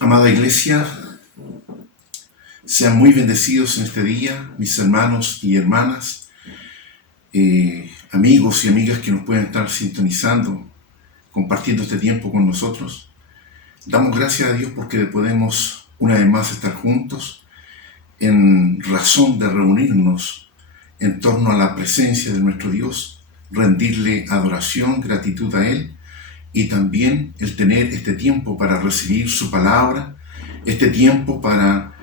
Amada Iglesia, sean muy bendecidos en este día, mis hermanos y hermanas, amigos y amigas que nos pueden estar sintonizando, compartiendo este tiempo con nosotros. Damos gracias a Dios porque podemos una vez más estar juntos en razón de reunirnos en torno a la presencia de nuestro Dios, rendirle adoración, gratitud a Él, y también el tener este tiempo para recibir su palabra, este tiempo para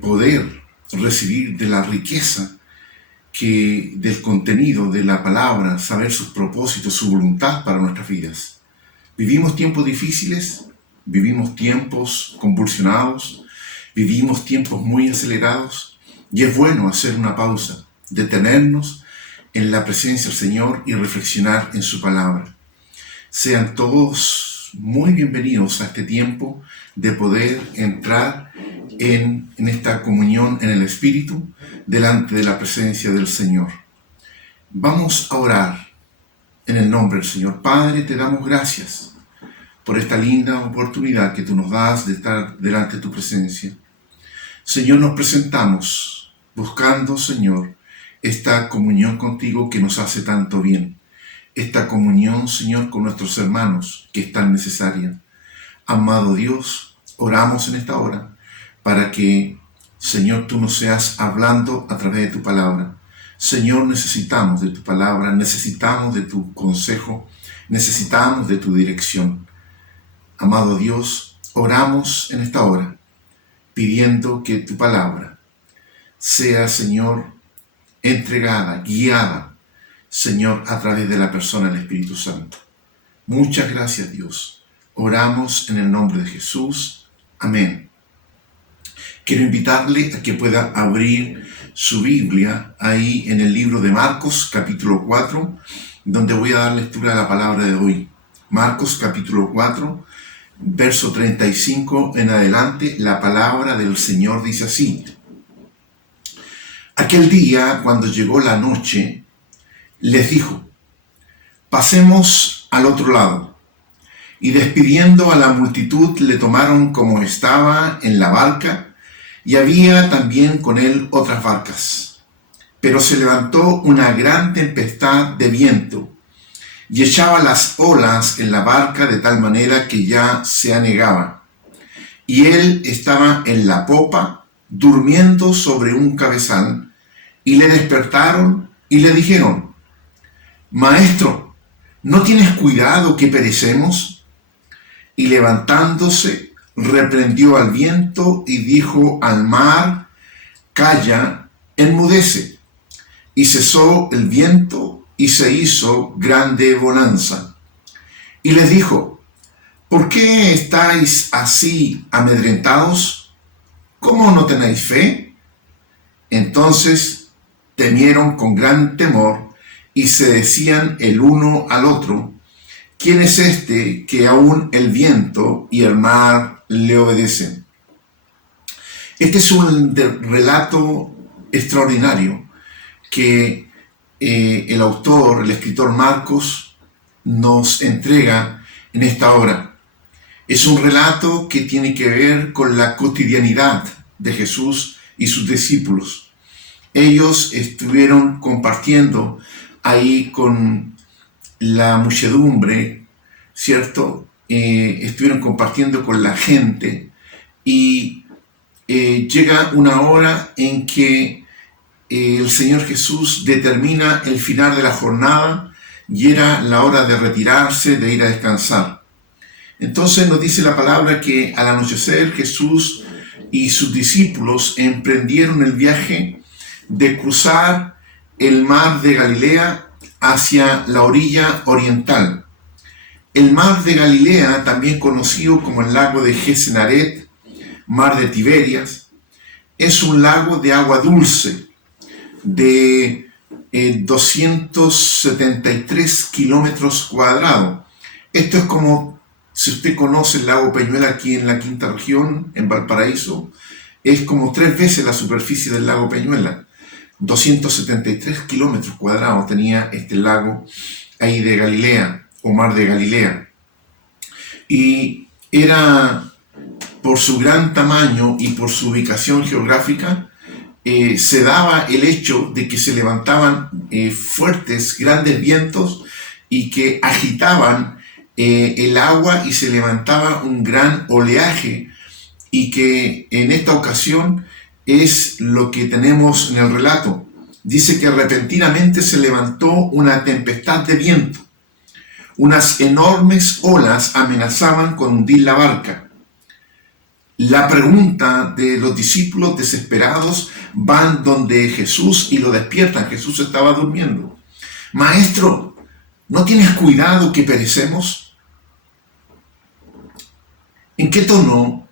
poder recibir de la riqueza del contenido de la palabra, saber sus propósitos, su voluntad para nuestras vidas. Vivimos tiempos difíciles, vivimos tiempos convulsionados, vivimos tiempos muy acelerados, y es bueno hacer una pausa, detenernos en la presencia del Señor y reflexionar en su palabra. Sean todos muy bienvenidos a este tiempo de poder entrar en esta comunión en el Espíritu delante de la presencia del Señor. Vamos a orar en el nombre del Señor. Padre, te damos gracias por esta linda oportunidad que tú nos das de estar delante de tu presencia. Señor, nos presentamos buscando, Señor, esta comunión contigo que nos hace tanto bien. Esta comunión, Señor, con nuestros hermanos que es tan necesaria. Amado Dios, oramos en esta hora para que, Señor, tú nos seas hablando a través de tu palabra. Señor, necesitamos de tu palabra, necesitamos de tu consejo, necesitamos de tu dirección. Amado Dios, oramos en esta hora pidiendo que tu palabra sea, Señor, entregada, guiada, Señor, a través de la persona del Espíritu Santo. Muchas gracias, Dios. Oramos en el nombre de Jesús. Amén. Quiero invitarle a que pueda abrir su Biblia ahí en el libro de Marcos, capítulo 4, donde voy a dar lectura a la palabra de hoy. Marcos, capítulo 4, verso 35 en adelante, la palabra del Señor dice así. Aquel día, cuando llegó la noche, les dijo: pasemos al otro lado. Y despidiendo a la multitud, le tomaron como estaba en la barca, y había también con él otras barcas. Pero se levantó una gran tempestad de viento, y echaba las olas en la barca de tal manera que ya se anegaba. Y él estaba en la popa, durmiendo sobre un cabezal, y le despertaron y le dijeron: Maestro, ¿no tienes cuidado que perecemos? Y levantándose, reprendió al viento y dijo al mar: calla, enmudece. Y cesó el viento y se hizo grande bonanza. Y les dijo: ¿por qué estáis así amedrentados? ¿Cómo no tenéis fe? Entonces temieron con gran temor y se decían el uno al otro: ¿quién es este que aún el viento y el mar le obedecen? Este es un relato extraordinario que el autor, el escritor Marcos, nos entrega en esta obra. Es un relato que tiene que ver con la cotidianidad de Jesús y sus discípulos. Ellos estuvieron compartiendo ahí con la muchedumbre, ¿cierto? Estuvieron compartiendo con la gente y llega una hora en que el Señor Jesús determina el final de la jornada y era la hora de retirarse, de ir a descansar. Entonces nos dice la palabra que al anochecer Jesús y sus discípulos emprendieron el viaje de cruzar el mar de Galilea hacia la orilla oriental. El mar de Galilea, también conocido como el lago de Genesaret, mar de Tiberias, es un lago de agua dulce de 273 kilómetros cuadrados. Esto es como, si usted conoce el lago Peñuela aquí en la quinta región, en Valparaíso, es como 3 veces la superficie del lago Peñuela. 273 kilómetros cuadrados tenía este lago ahí de Galilea, o mar de Galilea. Y era, por su gran tamaño y por su ubicación geográfica, se daba el hecho de que se levantaban fuertes, grandes vientos y que agitaban el agua y se levantaba un gran oleaje, y que en esta ocasión es lo que tenemos en el relato. Dice que repentinamente se levantó una tempestad de viento. Unas enormes olas amenazaban con hundir la barca. La pregunta de los discípulos desesperados van donde Jesús y lo despiertan. Jesús estaba durmiendo. Maestro, ¿no tienes cuidado que perecemos? ¿En qué tono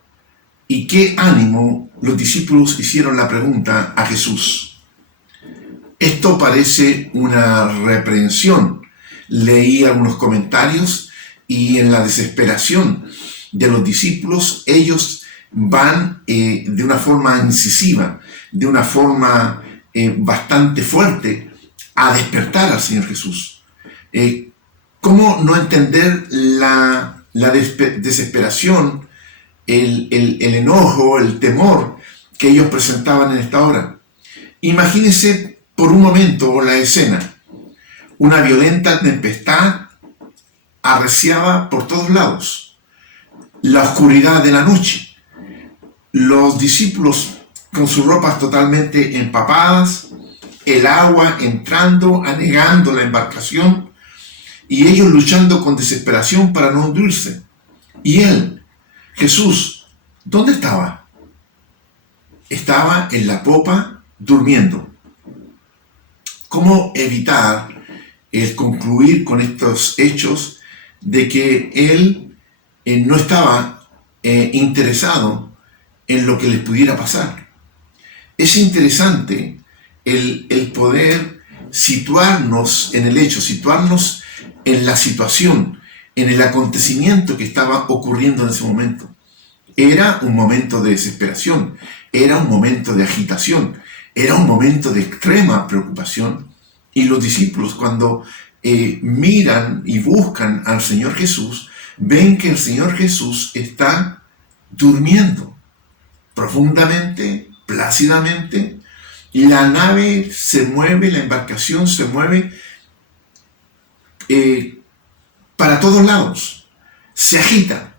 y qué ánimo los discípulos hicieron la pregunta a Jesús? Esto parece una reprensión. Leí algunos comentarios y en la desesperación de los discípulos, ellos van de una forma incisiva, de una forma bastante fuerte a despertar al Señor Jesús. ¿Cómo no entender la desesperación, el enojo, el temor que ellos presentaban en esta hora? Imagínense por un momento la escena. Una violenta tempestad arreciaba por todos lados. La oscuridad de la noche. Los discípulos con sus ropas totalmente empapadas, el agua entrando, anegando la embarcación, y ellos luchando con desesperación para no hundirse. Y él, Jesús, ¿dónde estaba? Estaba en la popa durmiendo. ¿Cómo evitar el concluir con estos hechos de que él no estaba interesado en lo que les pudiera pasar? Es interesante el poder situarnos en el hecho, situarnos en la situación, en el acontecimiento que estaba ocurriendo en ese momento. Era un momento de desesperación, era un momento de agitación, era un momento de extrema preocupación. Y los discípulos, cuando miran y buscan al Señor Jesús, ven que el Señor Jesús está durmiendo profundamente, plácidamente, y la nave se mueve, la embarcación se mueve para todos lados, se agita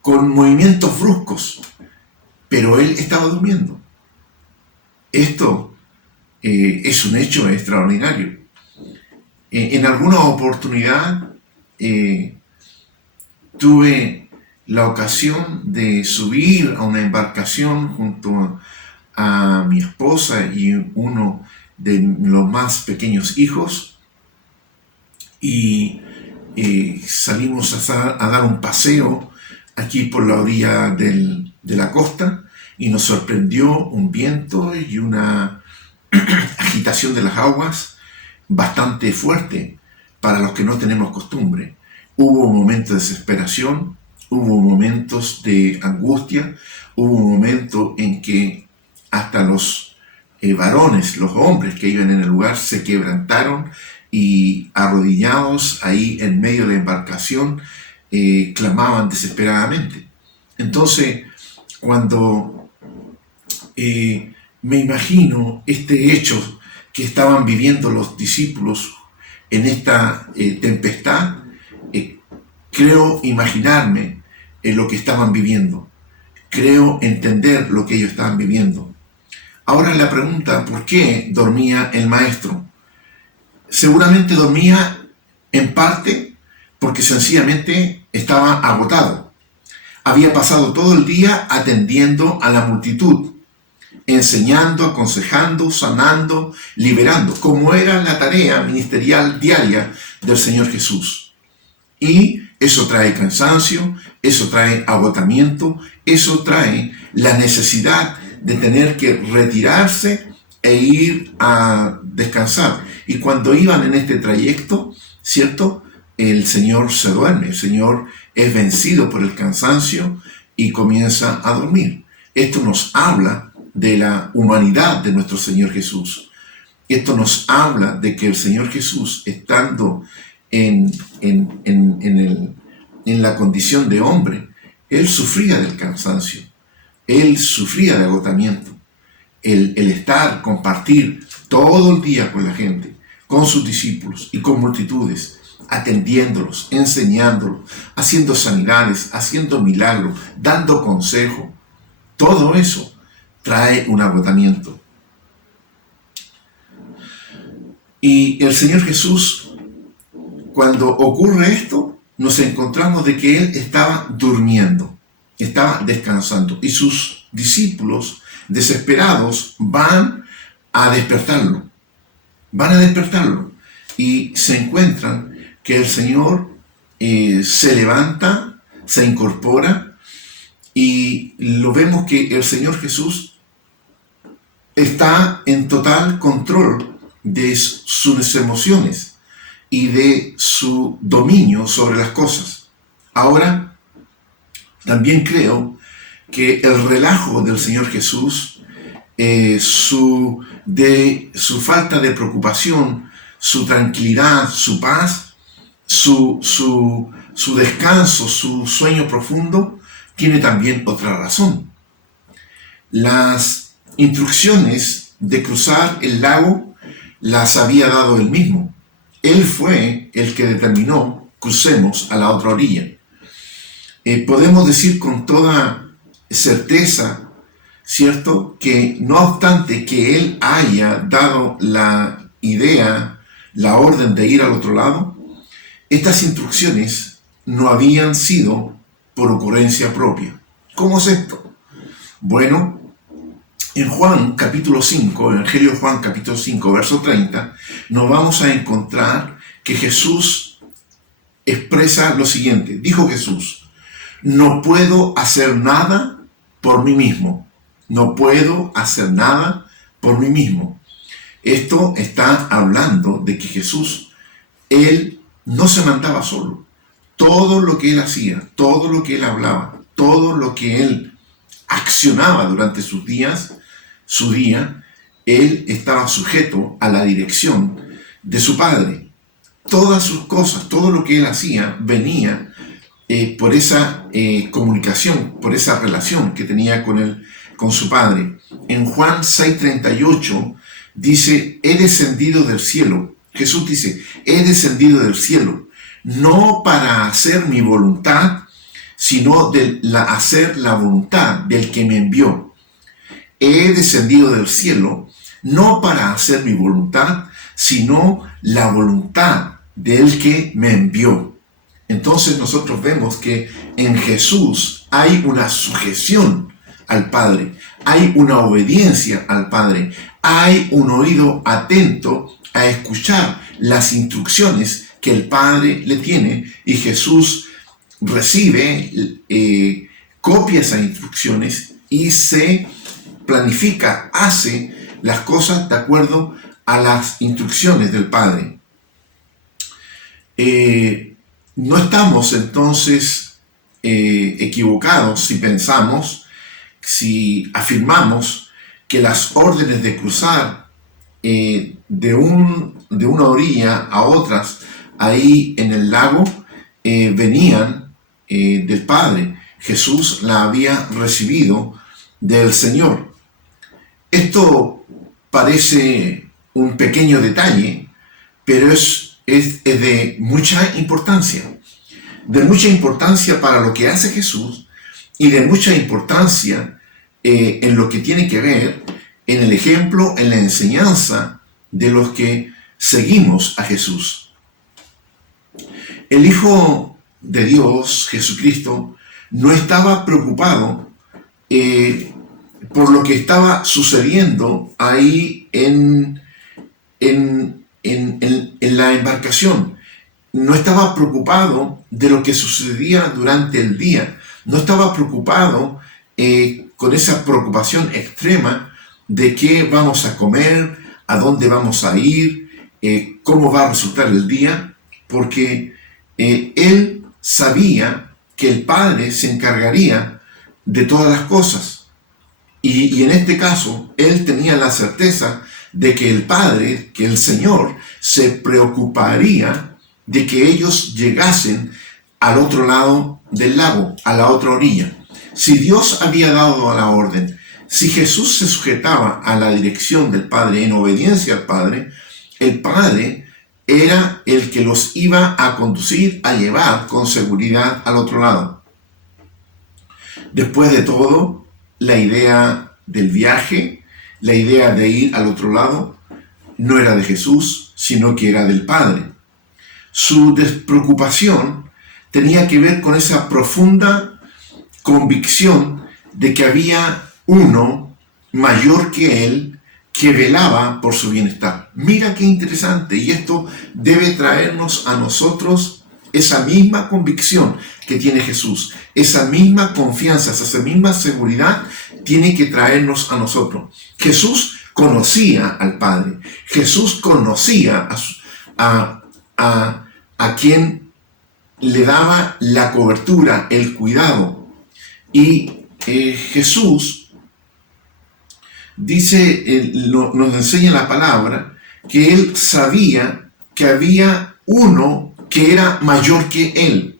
con movimientos bruscos, pero él estaba durmiendo. Esto es un hecho extraordinario. En alguna oportunidad tuve la ocasión de subir a una embarcación junto a mi esposa y uno de los más pequeños hijos, y salimos a dar un paseo aquí por la orilla de la costa, y nos sorprendió un viento y una agitación de las aguas bastante fuerte para los que no tenemos costumbre. Hubo momentos de desesperación, hubo momentos de angustia, hubo un momento en que hasta los varones, los hombres que iban en el lugar, se quebrantaron y arrodillados ahí en medio de la embarcación clamaban desesperadamente. Entonces, cuando me imagino este hecho que estaban viviendo los discípulos en esta tempestad, creo imaginarme lo que estaban viviendo. Creo entender lo que ellos estaban viviendo. Ahora la pregunta, ¿por qué dormía el maestro? Seguramente dormía en parte porque sencillamente estaba agotado. Había pasado todo el día atendiendo a la multitud, enseñando, aconsejando, sanando, liberando, como era la tarea ministerial diaria del Señor Jesús. Y eso trae cansancio, eso trae agotamiento, eso trae la necesidad de tener que retirarse e ir a descansar. Y cuando iban en este trayecto, ¿cierto? El Señor se duerme, el Señor es vencido por el cansancio y comienza a dormir. Esto nos habla de la humanidad de nuestro Señor Jesús. Esto nos habla de que el Señor Jesús, estando en la condición de hombre, Él sufría del cansancio, Él sufría de agotamiento. El estar, compartir todo el día con la gente, con sus discípulos y con multitudes, atendiéndolos, enseñándolos, haciendo sanidades, haciendo milagros, dando consejo, todo eso trae un agotamiento. Y el Señor Jesús, cuando ocurre esto, nos encontramos de que Él estaba durmiendo, estaba descansando, y sus discípulos, desesperados, van a despertarlo, y se encuentran que el Señor se levanta, se incorpora, y lo vemos que el Señor Jesús está en total control de sus emociones y de su dominio sobre las cosas. Ahora, también creo que el relajo del Señor Jesús, su falta de preocupación, su tranquilidad, su paz, su descanso, su sueño profundo, tiene también otra razón. Las instrucciones de cruzar el lago las había dado él mismo. Él fue el que determinó: crucemos a la otra orilla. Podemos decir con toda certeza, ¿cierto?, que no obstante que él haya dado la idea, la orden de ir al otro lado, estas instrucciones no habían sido por ocurrencia propia. ¿Cómo es esto? Bueno, en Juan capítulo 5, Evangelio de Juan capítulo 5, verso 30, nos vamos a encontrar que Jesús expresa lo siguiente. Dijo Jesús: no puedo hacer nada por mí mismo. No puedo hacer nada por mí mismo. Esto está hablando de que Jesús, Él no se mandaba solo. Todo lo que Él hacía, todo lo que Él hablaba, todo lo que Él accionaba durante su día, Él estaba sujeto a la dirección de su Padre. Todas sus cosas, todo lo que Él hacía, venía por esa comunicación, por esa relación que tenía con su Padre. En Juan 6:38 dice: he descendido del cielo. Jesús dice: he descendido del cielo, no para hacer mi voluntad, sino hacer la voluntad del que me envió. He descendido del cielo, no para hacer mi voluntad, sino la voluntad del que me envió. Entonces nosotros vemos que en Jesús hay una sujeción al Padre, hay una obediencia al Padre, hay un oído atento a escuchar las instrucciones que el Padre le tiene, y Jesús recibe, copia esas instrucciones y se planifica, hace las cosas de acuerdo a las instrucciones del Padre. No estamos entonces equivocados si afirmamos que las órdenes de cruzar de una orilla a otras ahí en el lago venían del Padre. Jesús la había recibido del Señor. Esto parece un pequeño detalle, pero es de mucha importancia para lo que hace Jesús, y de mucha importancia en lo que tiene que ver en el ejemplo, en la enseñanza de los que seguimos a Jesús. El Hijo de Dios, Jesucristo, no estaba preocupado por lo que estaba sucediendo ahí en la embarcación. no estaba preocupado de lo que sucedía durante el día, no estaba preocupado con esa preocupación extrema de qué vamos a comer, a dónde vamos a ir, cómo va a resultar el día, porque él sabía que el Padre se encargaría de todas las cosas. Y en este caso, él tenía la certeza de que el Padre, que el Señor, se preocuparía de que ellos llegasen al otro lado del lago, a la otra orilla. Si Dios había dado la orden, si Jesús se sujetaba a la dirección del Padre en obediencia al Padre, el Padre era el que los iba a conducir, a llevar con seguridad al otro lado. Después de todo, la idea del viaje, la idea de ir al otro lado, no era de Jesús, sino que era del Padre. Su despreocupación tenía que ver con esa profunda convicción de que había uno mayor que él que velaba por su bienestar. Mira qué interesante, y esto debe traernos a nosotros esa misma convicción que tiene Jesús, esa misma confianza, esa misma seguridad tiene que traernos a nosotros. Jesús conocía al Padre, Jesús conocía a quien le daba la cobertura, el cuidado. Y Jesús dice, nos enseña la palabra, que él sabía que había uno que era mayor que él.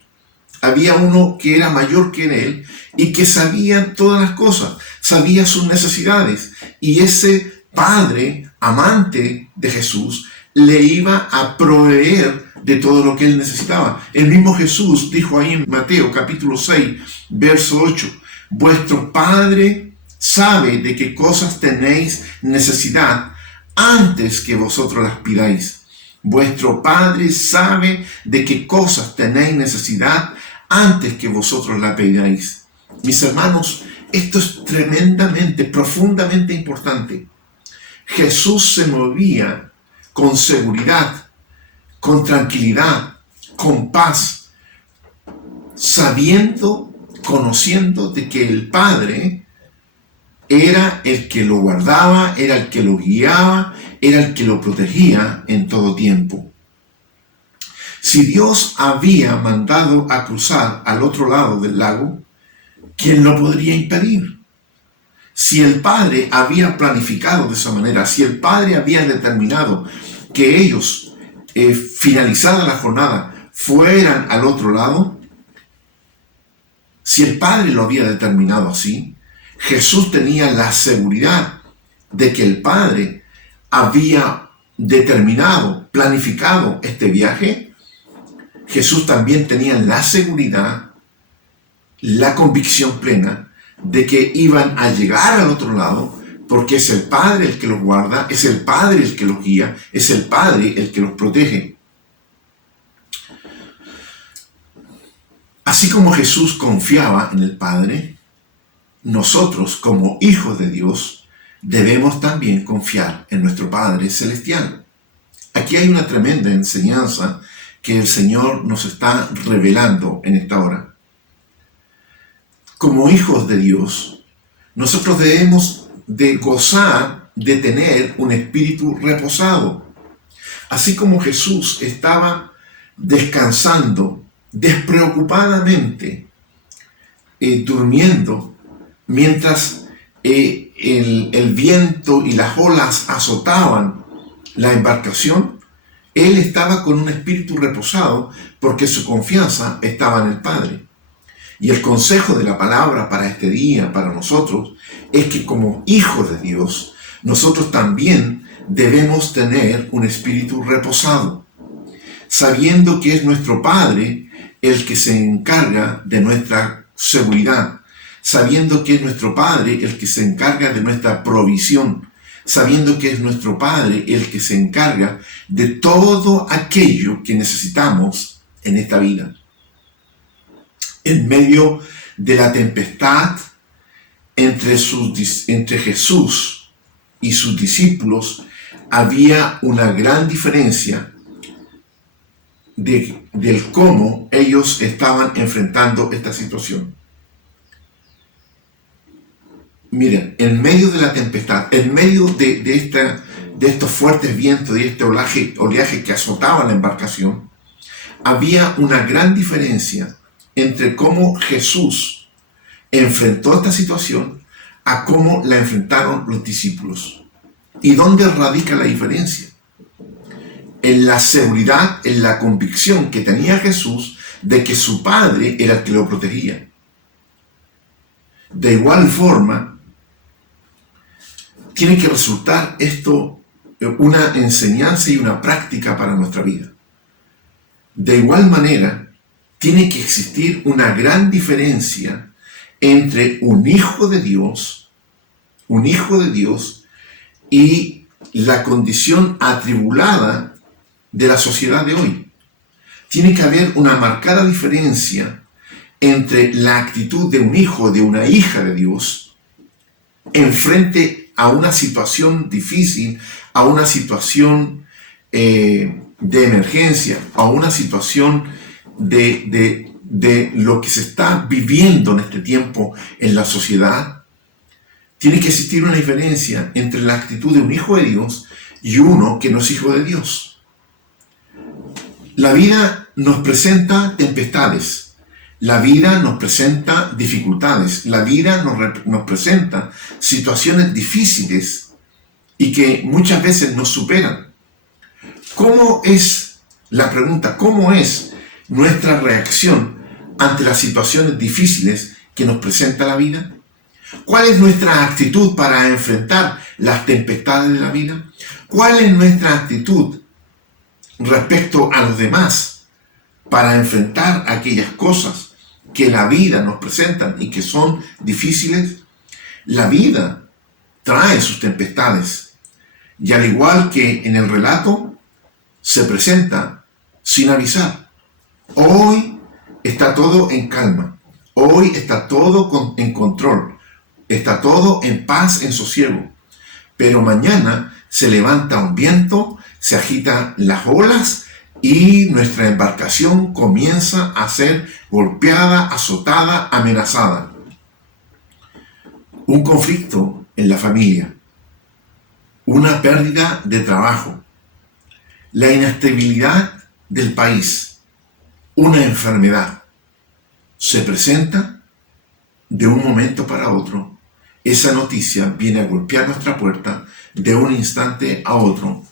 Había uno que era mayor que él y que sabía todas las cosas, sabía sus necesidades. Y ese Padre, amante de Jesús, le iba a proveer de todo lo que él necesitaba. El mismo Jesús dijo ahí en Mateo capítulo 6, verso 8, vuestro Padre sabe de qué cosas tenéis necesidad antes que vosotros las pidáis. Vuestro Padre sabe de qué cosas tenéis necesidad antes que vosotros la pidáis. Mis hermanos, esto es tremendamente, profundamente importante. Jesús se movía con seguridad, con tranquilidad, con paz, sabiendo, conociendo de que el Padre era el que lo guardaba, era el que lo guiaba, era el que lo protegía en todo tiempo. Si Dios había mandado a cruzar al otro lado del lago, ¿quién lo podría impedir? Si el Padre había planificado de esa manera, si el Padre había determinado que ellos, finalizada la jornada, fueran al otro lado, si el Padre lo había determinado así, Jesús tenía la seguridad de que el Padre había determinado, planificado este viaje. Jesús también tenía la seguridad, la convicción plena de que iban a llegar al otro lado, porque es el Padre el que los guarda, es el Padre el que los guía, es el Padre el que los protege. Así como Jesús confiaba en el Padre, nosotros como hijos de Dios debemos también confiar en nuestro Padre Celestial. Aquí hay una tremenda enseñanza que el Señor nos está revelando en esta hora. Como hijos de Dios, nosotros debemos de gozar de tener un espíritu reposado. Así como Jesús estaba descansando despreocupadamente, durmiendo, mientras el viento y las olas azotaban la embarcación, él estaba con un espíritu reposado porque su confianza estaba en el Padre. Y el consejo de la palabra para este día, para nosotros, es que como hijos de Dios, nosotros también debemos tener un espíritu reposado, sabiendo que es nuestro Padre el que se encarga de nuestra seguridad, sabiendo que es nuestro Padre el que se encarga de nuestra provisión, sabiendo que es nuestro Padre el que se encarga de todo aquello que necesitamos en esta vida. En medio de la tempestad entre Jesús y sus discípulos había una gran diferencia. del cómo ellos estaban enfrentando esta situación. Miren, en medio de la tempestad, en medio de estos fuertes vientos, de este oleaje que azotaba la embarcación, había una gran diferencia entre cómo Jesús enfrentó esta situación a cómo la enfrentaron los discípulos. ¿Y dónde radica la diferencia? En la seguridad, en la convicción que tenía Jesús de que su Padre era el que lo protegía. De igual forma, tiene que resultar esto una enseñanza y una práctica para nuestra vida. De igual manera, tiene que existir una gran diferencia entre un hijo de Dios y la condición atribulada de la sociedad de hoy. Tiene que haber una marcada diferencia entre la actitud de un hijo, de una hija de Dios, en frente a una situación difícil, a una situación de emergencia, a una situación de lo que se está viviendo en este tiempo en la sociedad. Tiene que existir una diferencia entre la actitud de un hijo de Dios y uno que no es hijo de Dios. La vida nos presenta tempestades. La vida nos presenta dificultades, la vida nos presenta situaciones difíciles y que muchas veces nos superan. ¿Cómo es la pregunta? ¿Cómo es nuestra reacción ante las situaciones difíciles que nos presenta la vida? ¿Cuál es nuestra actitud para enfrentar las tempestades de la vida? ¿Cuál es nuestra actitud respecto a los demás para enfrentar aquellas cosas que la vida nos presenta y que son difíciles? La vida trae sus tempestades y al igual que en el relato se presenta sin avisar. Hoy está todo en calma, hoy está todo en control, está todo en paz, en sosiego, pero mañana se levanta un viento, se agitan las olas y nuestra embarcación comienza a ser golpeada, azotada, amenazada. Un conflicto en la familia, una pérdida de trabajo, la inestabilidad del país, una enfermedad. Se presenta de un momento para otro. Esa noticia viene a golpear nuestra puerta de un instante a otro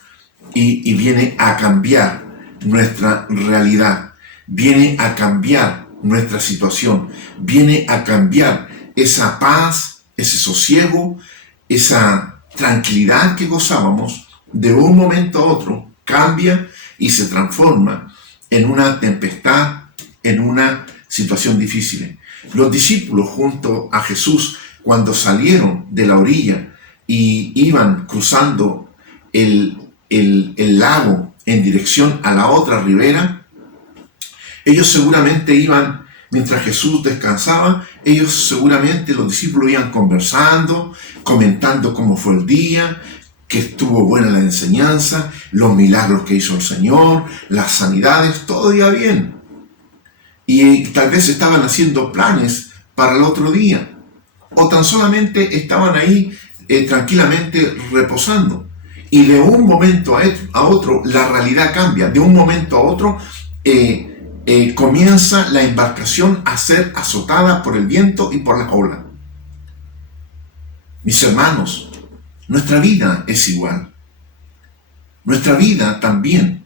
y viene a cambiar nuestra realidad, viene a cambiar nuestra situación, viene a cambiar esa paz, ese sosiego, esa tranquilidad que gozábamos. De un momento a otro cambia y se transforma en una tempestad, en una situación difícil. Los discípulos junto a Jesús, cuando salieron de la orilla y iban cruzando el lago en dirección a la otra ribera, ellos seguramente iban, mientras Jesús descansaba, ellos seguramente, los discípulos, iban conversando, comentando cómo fue el día, que estuvo buena la enseñanza, los milagros que hizo el Señor, las sanidades, todo iba bien. Y tal vez estaban haciendo planes para el otro día, o tan solamente estaban ahí tranquilamente reposando. Y de un momento a otro la realidad cambia. De un momento a otro comienza la embarcación a ser azotada por el viento y por las olas. Mis hermanos, nuestra vida es igual. Nuestra vida también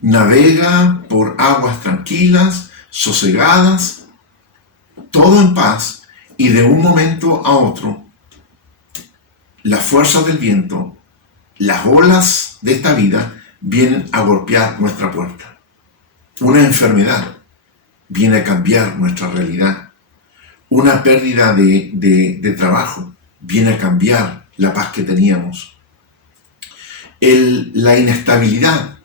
navega por aguas tranquilas, sosegadas, todo en paz, y de un momento a otro las fuerzas del viento, las olas de esta vida vienen a golpear nuestra puerta. Una enfermedad viene a cambiar nuestra realidad. Una pérdida de trabajo viene a cambiar la paz que teníamos. La inestabilidad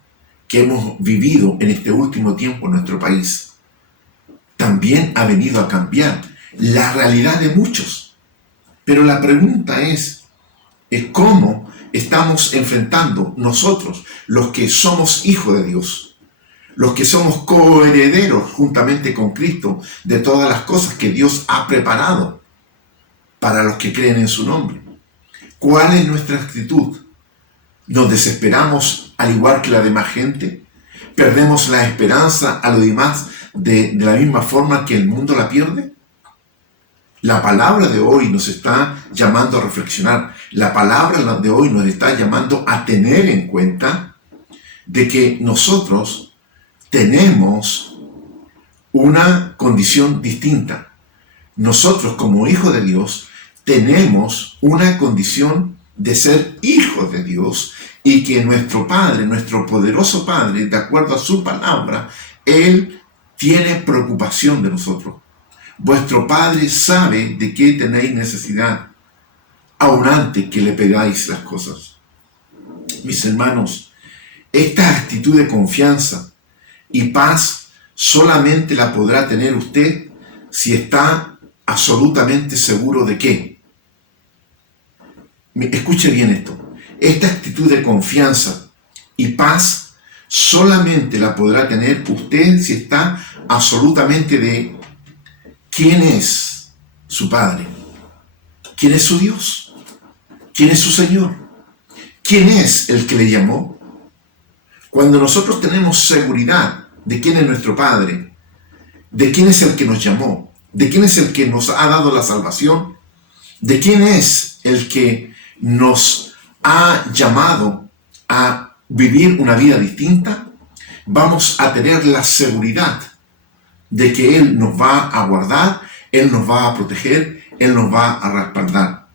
que hemos vivido en este último tiempo en nuestro país también ha venido a cambiar la realidad de muchos. Pero la pregunta es cómo estamos enfrentando nosotros, los que somos hijos de Dios, los que somos coherederos juntamente con Cristo de todas las cosas que Dios ha preparado para los que creen en su nombre. ¿Cuál es nuestra actitud? ¿Nos desesperamos al igual que la demás gente? ¿Perdemos la esperanza a los demás de la misma forma que el mundo la pierde? La palabra de hoy nos está llamando a reflexionar. La palabra de hoy nos está llamando a tener en cuenta de que nosotros tenemos una condición distinta. Nosotros, como hijos de Dios, tenemos una condición de ser hijos de Dios, y que nuestro Padre, nuestro poderoso Padre, de acuerdo a su palabra, Él tiene preocupación de nosotros. Vuestro Padre sabe de qué tenéis necesidad, aun antes que le pedáis las cosas. Mis hermanos, esta actitud de confianza y paz solamente la podrá tener usted si está absolutamente seguro de qué. Escuche bien esto. Esta actitud de confianza y paz solamente la podrá tener usted si está absolutamente de quién es su Padre, quién es su Dios, quién es su Señor, quién es el que le llamó. Cuando nosotros tenemos seguridad de quién es nuestro Padre, de quién es el que nos llamó, de quién es el que nos ha dado la salvación, de quién es el que nos ha llamado a vivir una vida distinta, vamos a tener la seguridad de que Él nos va a guardar, Él nos va a proteger, Él nos va a respaldar.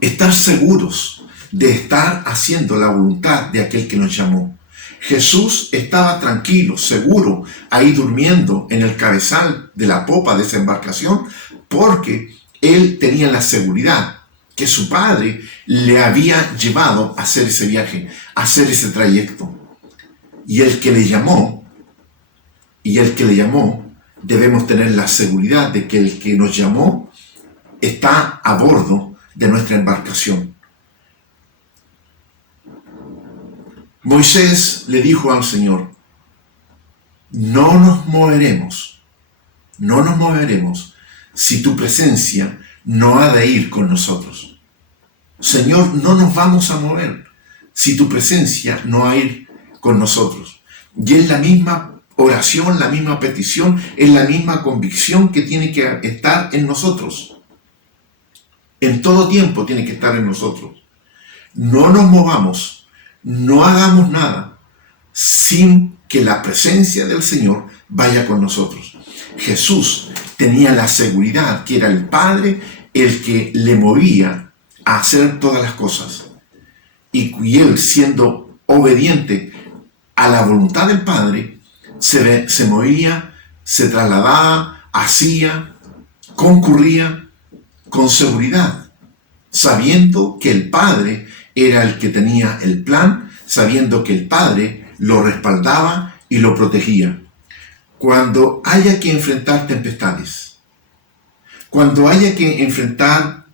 Estar seguros de estar haciendo la voluntad de aquel que nos llamó. Jesús estaba tranquilo, seguro, ahí durmiendo en el cabezal de la popa de esa embarcación, porque Él tenía la seguridad que su Padre le había llevado a hacer ese viaje, a hacer ese trayecto. Y el que le llamó, debemos tener la seguridad de que el que nos llamó está a bordo de nuestra embarcación. Moisés le dijo al Señor: no nos moveremos si tu presencia no ha de ir con nosotros. Señor, no nos vamos a mover si tu presencia no ha de ir con nosotros. Y es la misma oración, la misma petición, es la misma convicción que tiene que estar en nosotros. En todo tiempo tiene que estar en nosotros. No nos movamos, no hagamos nada sin que la presencia del Señor vaya con nosotros. Jesús tenía la seguridad que era el Padre el que le movía a hacer todas las cosas. Y él, siendo obediente a la voluntad del Padre, se movía, se trasladaba, hacía, concurría con seguridad, sabiendo que el Padre era el que tenía el plan, sabiendo que el Padre lo respaldaba y lo protegía. Cuando haya que enfrentar tempestades, cuando haya que enfrentar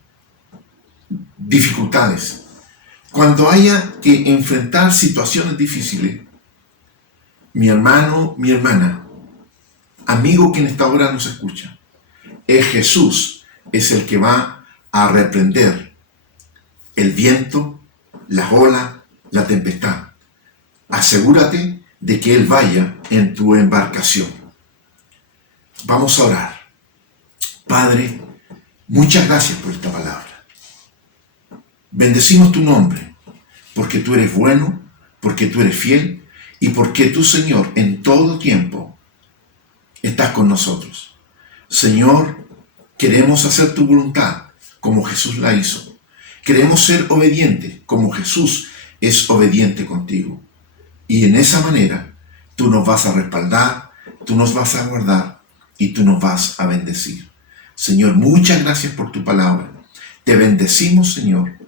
dificultades, cuando haya que enfrentar situaciones difíciles, mi hermano, mi hermana, amigo que en esta hora nos escucha, es Jesús, es el que va a reprender el viento, las olas, la tempestad. Asegúrate de que Él vaya en tu embarcación. Vamos a orar. Padre, muchas gracias por esta palabra. Bendecimos tu nombre, porque tú eres bueno, porque tú eres fiel y porque tú, Señor, en todo tiempo estás con nosotros. Señor, queremos hacer tu voluntad como Jesús la hizo. Queremos ser obedientes como Jesús es obediente contigo. Y en esa manera tú nos vas a respaldar, tú nos vas a guardar y tú nos vas a bendecir. Señor, muchas gracias por tu palabra. Te bendecimos, Señor,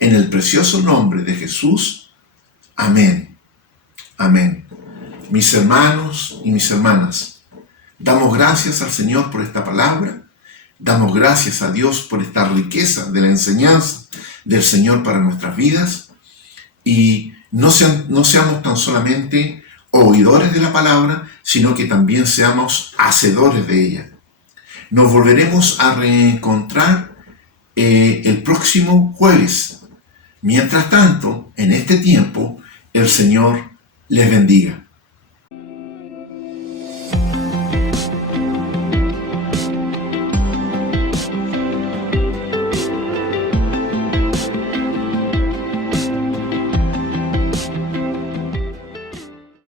en el precioso nombre de Jesús. Amén. Amén. Mis hermanos y mis hermanas, damos gracias al Señor por esta palabra. Damos gracias a Dios por esta riqueza de la enseñanza del Señor para nuestras vidas. Y no seamos tan solamente oidores de la palabra, sino que también seamos hacedores de ella. Nos volveremos a reencontrar el próximo jueves. Mientras tanto, en este tiempo, el Señor les bendiga.